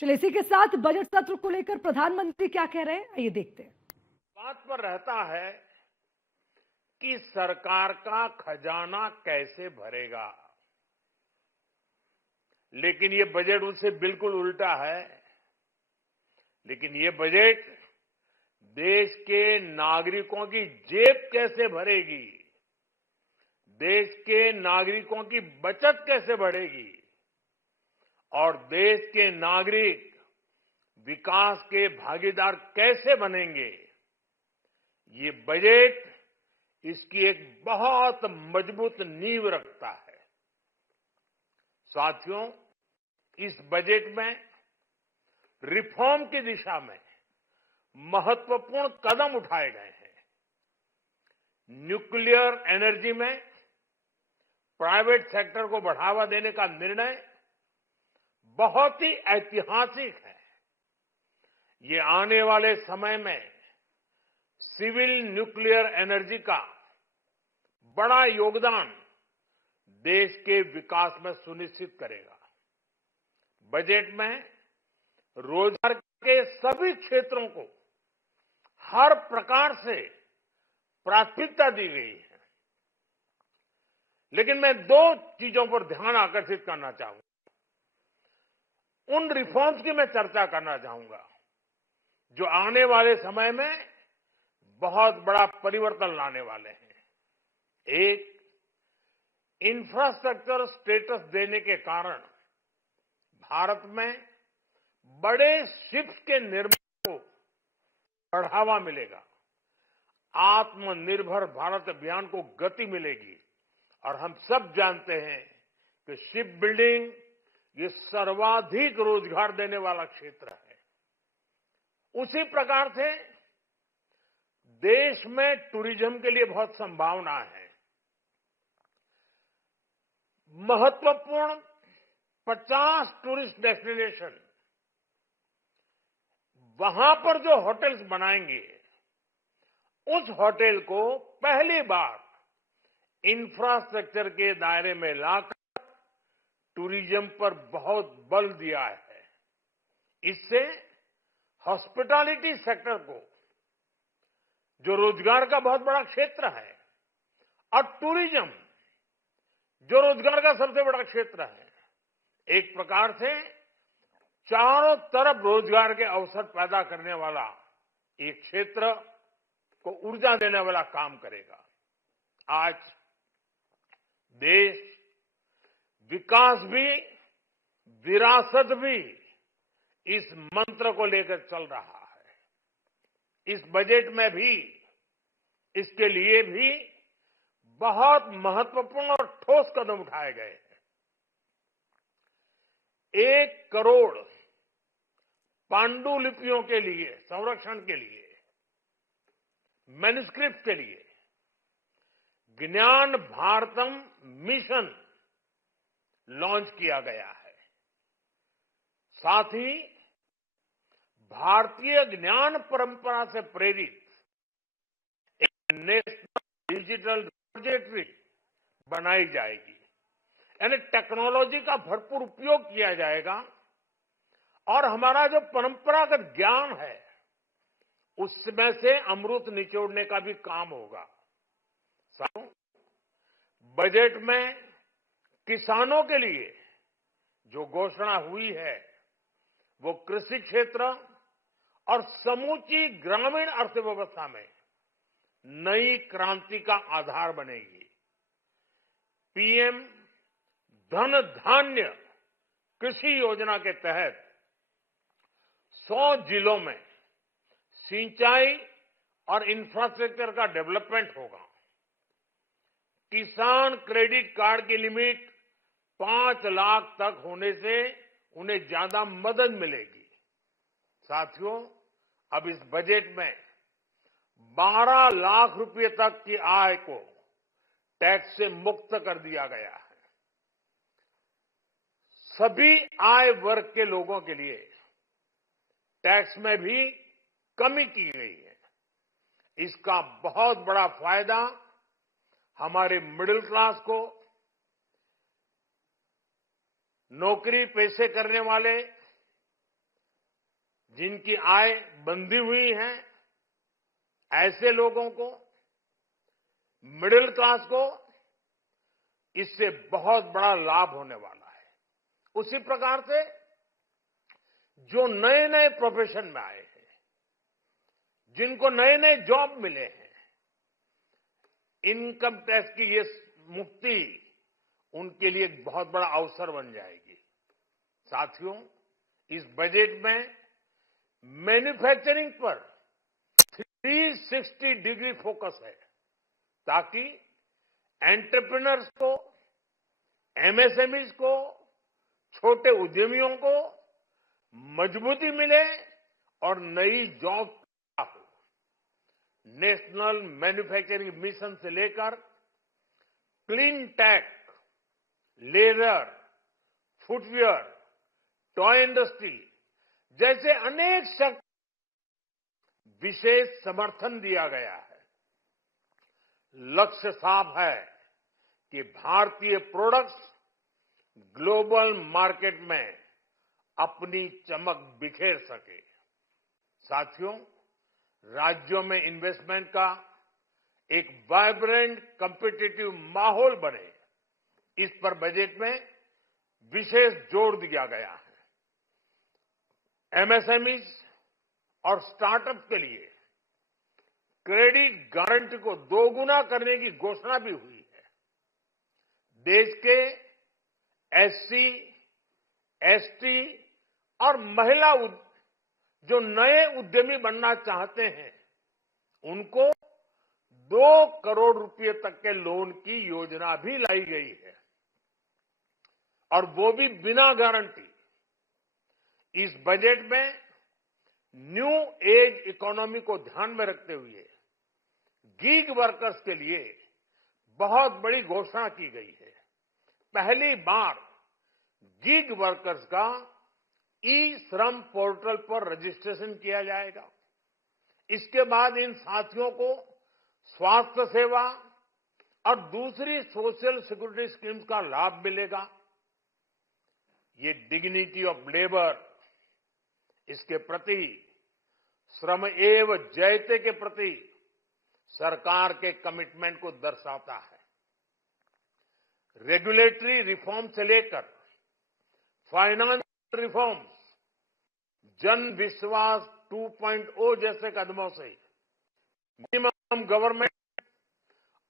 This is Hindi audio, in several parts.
चलिए इसी के साथ बजट सत्र को लेकर प्रधानमंत्री क्या कह रहे हैं, आइए देखते हैं। बात पर रहता है कि सरकार का खजाना कैसे भरेगा, लेकिन ये बजट उससे बिल्कुल उल्टा है। लेकिन ये बजट देश के नागरिकों की जेब कैसे भरेगी, देश के नागरिकों की बचत कैसे बढ़ेगी और देश के नागरिक विकास के भागीदार कैसे बनेंगे, ये बजट इसकी एक बहुत मजबूत नींव रखता है। साथियों, इस बजट में रिफॉर्म की दिशा में महत्वपूर्ण कदम उठाए गए हैं। न्यूक्लियर एनर्जी में प्राइवेट सेक्टर को बढ़ावा देने का निर्णय बहुत ही ऐतिहासिक है। ये आने वाले समय में सिविल न्यूक्लियर एनर्जी का बड़ा योगदान देश के विकास में सुनिश्चित करेगा। बजट में रोजगार के सभी क्षेत्रों को हर प्रकार से प्राथमिकता दी गई है। लेकिन मैं दो चीजों पर ध्यान आकर्षित करना चाहूंगा, उन रिफॉर्म्स की मैं चर्चा करना चाहूंगा जो आने वाले समय में बहुत बड़ा परिवर्तन लाने वाले हैं। एक, इंफ्रास्ट्रक्चर स्टेटस देने के कारण भारत में बड़े शिप्स के निर्माण को बढ़ावा मिलेगा, आत्मनिर्भर भारत अभियान को गति मिलेगी। और हम सब जानते हैं कि शिप बिल्डिंग ये सर्वाधिक रोजगार देने वाला क्षेत्र है। उसी प्रकार से देश में टूरिज्म के लिए बहुत संभावना है। महत्वपूर्ण 50 टूरिस्ट डेस्टिनेशन, वहां पर जो होटल्स बनाएंगे, उस होटल को पहली बार इंफ्रास्ट्रक्चर के दायरे में लाकर टूरिज्म पर बहुत बल दिया है। इससे हॉस्पिटैलिटी सेक्टर को, जो रोजगार का बहुत बड़ा क्षेत्र है, और टूरिज्म जो रोजगार का सबसे बड़ा क्षेत्र है, एक प्रकार से चारों तरफ रोजगार के अवसर पैदा करने वाला एक क्षेत्र को ऊर्जा देने वाला काम करेगा। आज देश विकास भी विरासत भी इस मंत्र को लेकर चल रहा है। इस बजट में भी इसके लिए भी बहुत महत्वपूर्ण और ठोस कदम उठाए गए हैं। 1 करोड़ पांडुलिपियों के लिए संरक्षण के लिए, मैन्युस्क्रिप्ट के लिए ज्ञान भारतम मिशन लॉन्च किया गया है। साथ ही भारतीय ज्ञान परंपरा से प्रेरित एक नेशनल डिजिटल रिपोजिटरी बनाई जाएगी। यानी टेक्नोलॉजी का भरपूर उपयोग किया जाएगा और हमारा जो परंपरागत ज्ञान है उसमें से अमृत निचोड़ने का भी काम होगा। बजट में किसानों के लिए जो घोषणा हुई है वो कृषि क्षेत्र और समूची ग्रामीण अर्थव्यवस्था में नई क्रांति का आधार बनेगी। पीएम धन धान्य कृषि योजना के तहत 100 जिलों में सिंचाई और इंफ्रास्ट्रक्चर का डेवलपमेंट होगा। किसान क्रेडिट कार्ड की लिमिट 5 लाख तक होने से उन्हें ज्यादा मदद मिलेगी। साथियों, अब इस बजट में 12 लाख रुपए तक की आय को टैक्स से मुक्त कर दिया गया है। सभी आय वर्ग के लोगों के लिए टैक्स में भी कमी की गई है। इसका बहुत बड़ा फायदा हमारे मिडिल क्लास को, नौकरी पेशे करने वाले जिनकी आय बंधी हुई है, ऐसे लोगों को, मिडिल क्लास को इससे बहुत बड़ा लाभ होने वाला है। उसी प्रकार से जो नए नए प्रोफेशन में आए हैं, जिनको नए नए जॉब मिले हैं, इनकम टैक्स की ये मुक्ति उनके लिए एक बहुत बड़ा अवसर बन जाएगी। साथियों, इस बजट में मैन्युफैक्चरिंग पर 360 डिग्री फोकस है, ताकि एंटरप्रेन्योर्स को, एमएसएमईज को, छोटे उद्यमियों को मजबूती मिले और नई जॉब हो। नेशनल मैन्युफैक्चरिंग मिशन से लेकर clean tech, leather, footwear, toy industry जैसे अनेक सेक्टर विशेष समर्थन दिया गया है। लक्ष्य साफ है कि भारतीय प्रोडक्ट्स ग्लोबल मार्केट में अपनी चमक बिखेर सके। साथियों, राज्यों में इन्वेस्टमेंट का एक वाइब्रेंट कॉम्पिटिटिव माहौल बने, इस पर बजट में विशेष जोर दिया गया है। एमएसएमईज और स्टार्टअप के लिए क्रेडिट गारंटी को दोगुना करने की घोषणा भी हुई है। देश के एससी, एसटी और महिला जो नए उद्यमी बनना चाहते हैं, उनको 2 करोड़ रुपए तक के लोन की योजना भी लाई गई है, और वो भी बिना गारंटी। इस बजट में न्यू एज इकोनॉमी को ध्यान में रखते हुए गीग वर्कर्स के लिए बहुत बड़ी घोषणा की गई है। पहली बार गीग वर्कर्स का ई श्रम पोर्टल पर रजिस्ट्रेशन किया जाएगा। इसके बाद इन साथियों को स्वास्थ्य सेवा और दूसरी सोशल सिक्योरिटी स्कीम्स का लाभ मिलेगा। ये डिग्निटी ऑफ लेबर, इसके प्रति, श्रम एव जयते के प्रति सरकार के कमिटमेंट को दर्शाता है। रेगुलेटरी रिफॉर्म से लेकर फाइनेंशियल रिफॉर्म्स, जन विश्वास 2.0 जैसे कदमों से मिनिमम गवर्नमेंट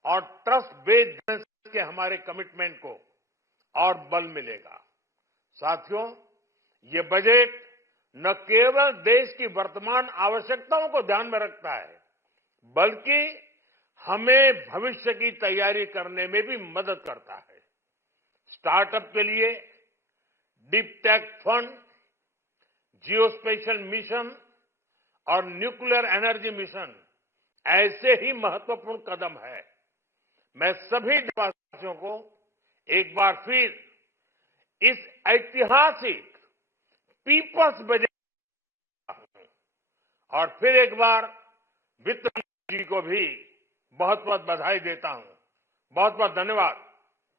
और ट्रस्ट बेस्ड के हमारे कमिटमेंट को और बल मिलेगा। साथियों, ये बजट न केवल देश की वर्तमान आवश्यकताओं को ध्यान में रखता है, बल्कि हमें भविष्य की तैयारी करने में भी मदद करता है। स्टार्टअप के लिए deep tech fund, geospatial mission और न्यूक्लियर एनर्जी मिशन ऐसे ही महत्वपूर्ण कदम है। मैं सभी देशवासियों को एक बार फिर इस ऐतिहासिक पीपल्स बजट और फिर एक बार वित्त मंत्री जी को भी बहुत बहुत बधाई देता हूं। बहुत बहुत धन्यवाद।